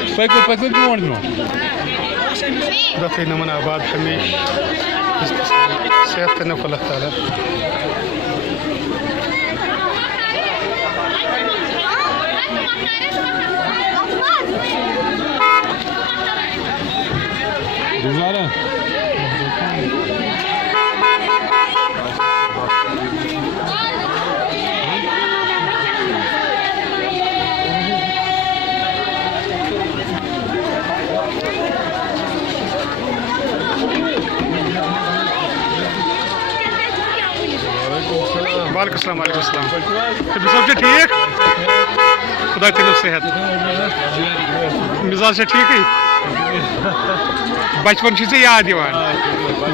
पकड़ brought brought दफे नमन आबाद हमें सेहत करने अल्लाह ताला गुजारा वालेकुम अस्सलाम वालेकुम अस्सलाम सब ठीक खुदा तेन सेहत मिजाज से ठीक है बचपन से याद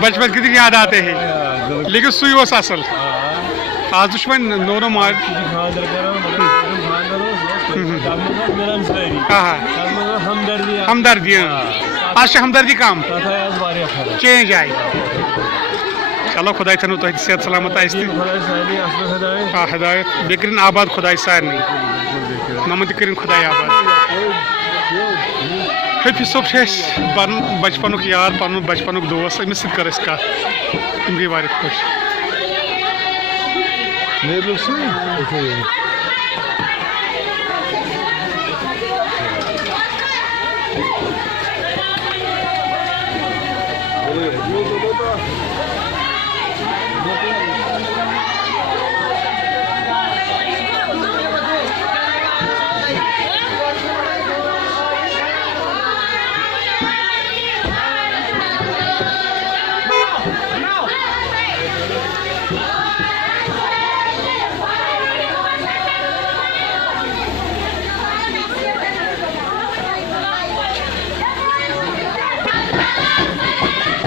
बचपन कितनी याद आते हैं लेकिन सुई वो असल आज दुश्मन नोनो मार हमदर्दी आज हमदर्दी कम चेंज आई चलो खुदा थो तुम सेहत सलामत हिदायत बे कर आबाद खुदा सारे नमन कर खुदा आबाद हफीज सोब पन बचपन यार पन बचपन दोस्त अमिस कर कत गई वारिया खुश